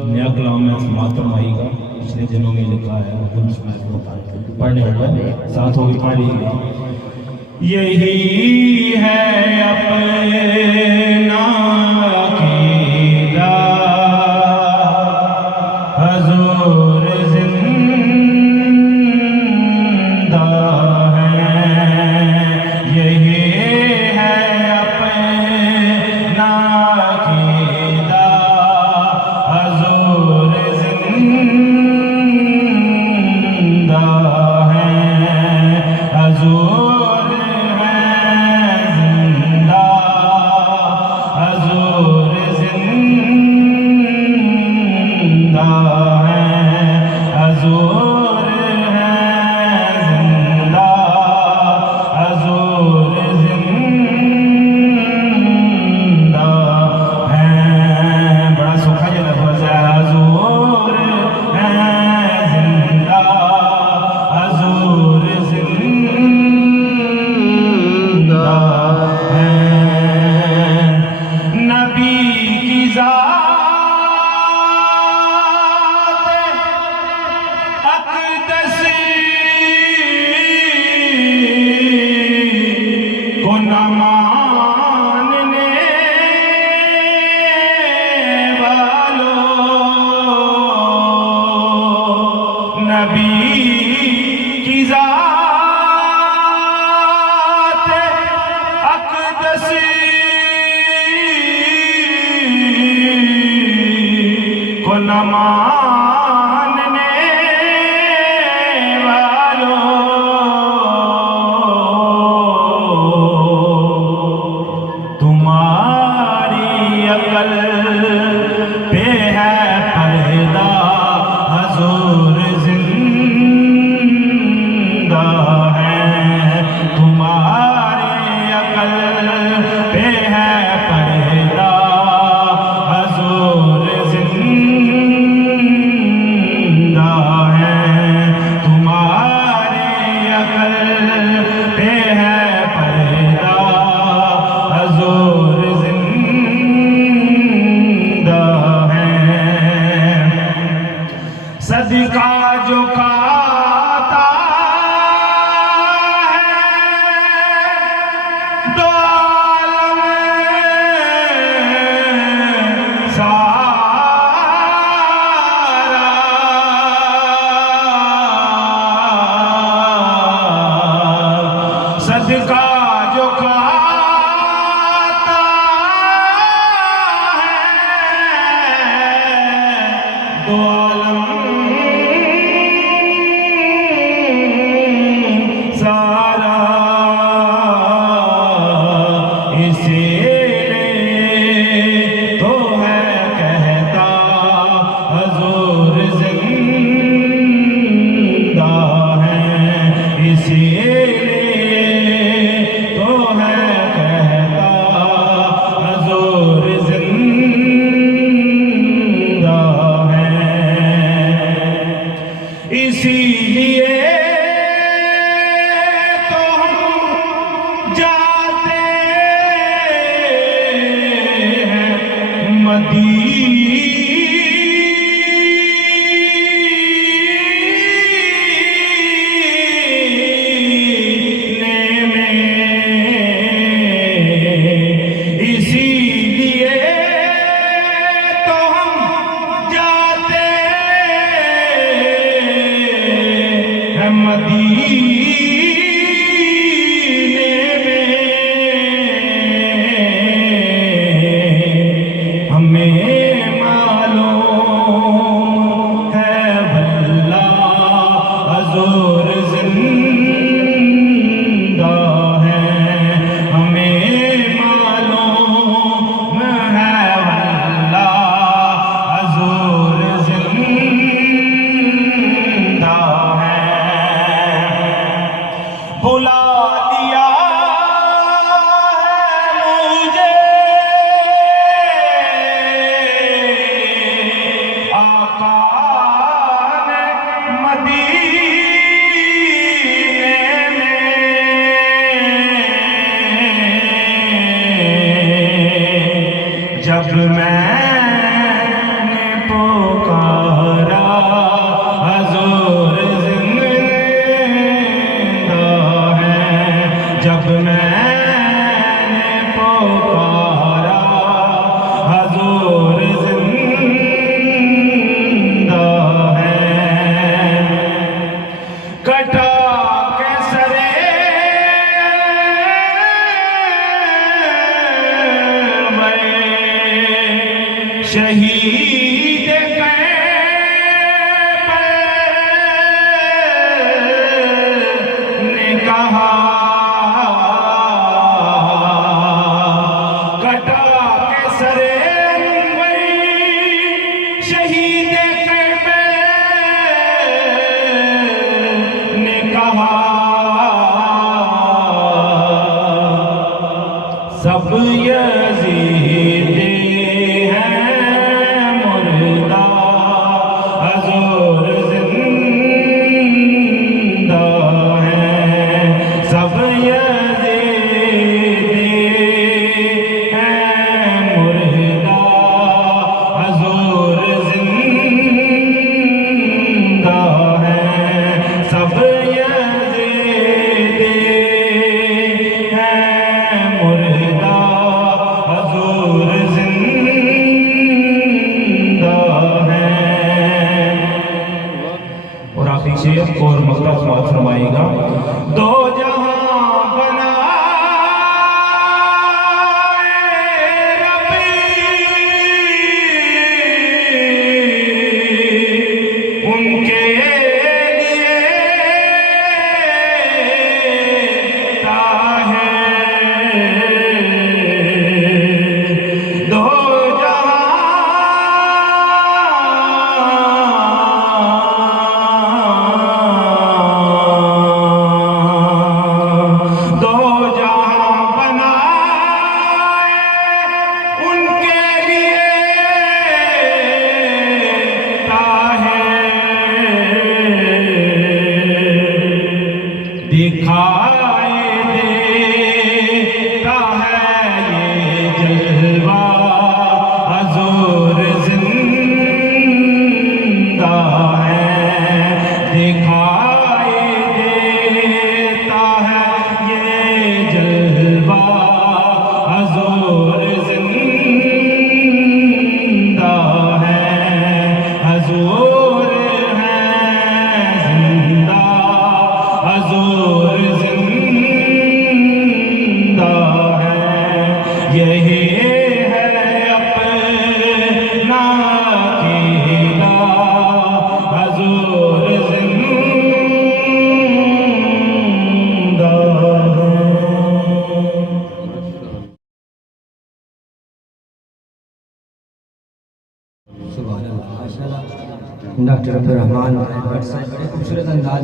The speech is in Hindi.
नया कलाम में समाप्त फरमाएगा। पिछले दिनों में लिखा है पढ़ने वाला साथ हो लीजिएगा। यही है अपना अकीदा हुजूर जिंदा है। यही है अपना अकीदा हुजूर जिंदा है। हुजूर न मानने वालों, तुम्हारी अकल पे है पर्दा, हुजूर जिंदा है। तुम्हारी अकल पे है पर्दा, हुजूर जिंदा है। तुम्हारी अकल पे है पर्दा, हुजूर जिंदा है। सदका जो खाता है दो आलम सारा, सदका जो खाता है दो आलम सारा, इसीलिए तो है कहता हुजूर जिंदा है। इसीलिए तो है कहता हुजूर जिंदा है। शहीद करबला ने कहा सब यजीद हैं मुर्दा हजूर जिंदा हैं सब यजीद हैं मुर्दा हजूर जिंदा हैं सब यजीद हैं मुर्दा हजूर जिंदा हैं। और आखिरी शेर और मक्ता समाप्त फरमाएगा। दो जहां बनाए रब्बी उनके लिए ताहे दो जहां बनाए उनके लिए ताहे दिखाए देता है ये जलवा हजूर जिंदा है दिखाए देता है ये जलवा हजूर जिंदा है हजूर है जिंदा हजूर जिंदा है यही है अपना किला हजूर जिंदा है। डॉक्टर अब्दुल रहमान बड़े खूबसूरत अंदाज